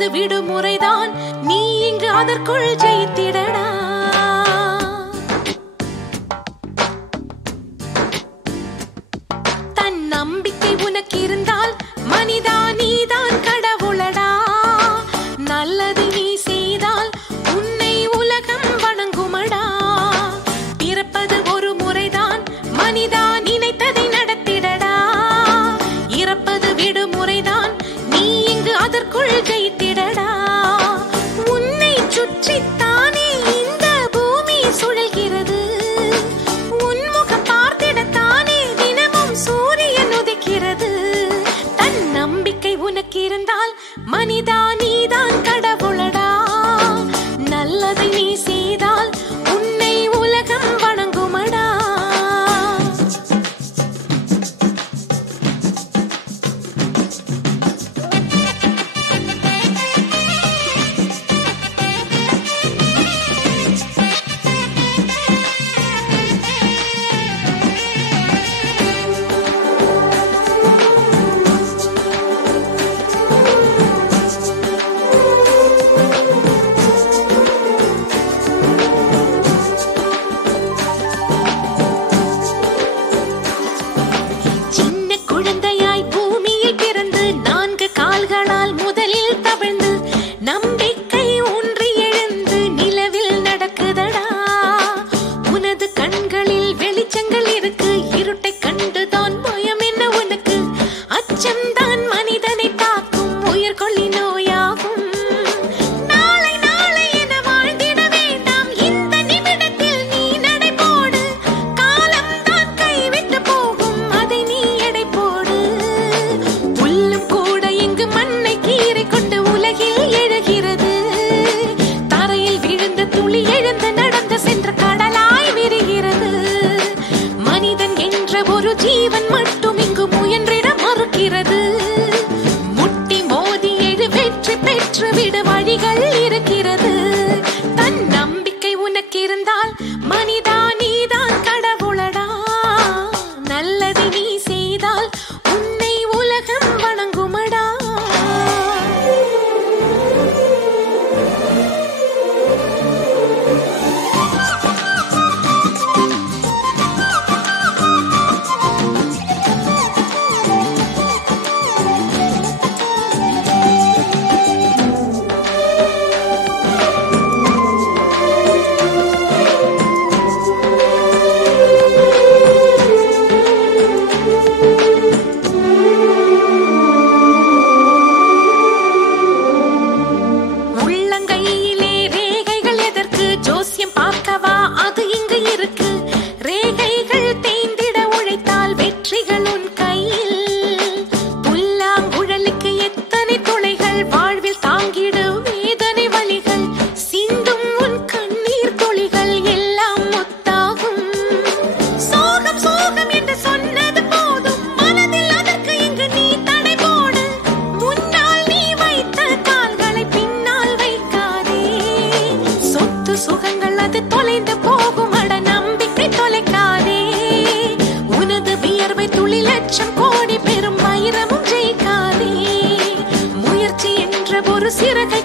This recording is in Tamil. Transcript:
பிறப்பது விடுமுறைதான், நீ இங்கு அதற்குள் ஜெயித்திடடா. தன் நம்பிக்கை உனக்கு இருந்தால் மனிதா நீதான் கடவுளடா. நல்லதை நீ செய்தால் உன்னை உலகம் வணங்குமடா. பிறப்பது ஒரு முறைதான், மனிதா நினைத்ததை நடத்திடடா. இறப்பது விடுமுறைதான், நீ இங்கு அதற்குள் ஜெயித்திடடா. உன்னை சுற்றித்தானே இந்த பூமி சுழல்கிறது. உன்முகம் பார்த்திடத்தானே தினமும் சூரியன் உதிக்கிறது. தன் நம்பிக்கை உனக்கு இருந்தால் மனிதா நீதான் கடவுளடா. நல்லதை நீ செய்தால் உன்னை உலகம் வணங்குமடா. ஜீவன் மட்டும் இங்கு முயன்றிட மறுக்கிறது. முட்டி மோதி எழு வெற்றி பெற்று விட வழிகள் இருக்கிறது. தன் நம்பிக்கை உனக்கு இருந்தால் மனிதா நீதான் கடவுளடா. நல்லதை நீ செய்தால் உன்னை உலகம் வணங்குமடா. சுகங்கள் அது தொலைந்து போகும் அட, நம்பிக்கை தொலைக்காதே. உனது வியர்வை துளி லட்சம் கோடி பெரும் வைரமும் ஜெயிக்காதே. முயற்சி என்ற ஒரு சிறகை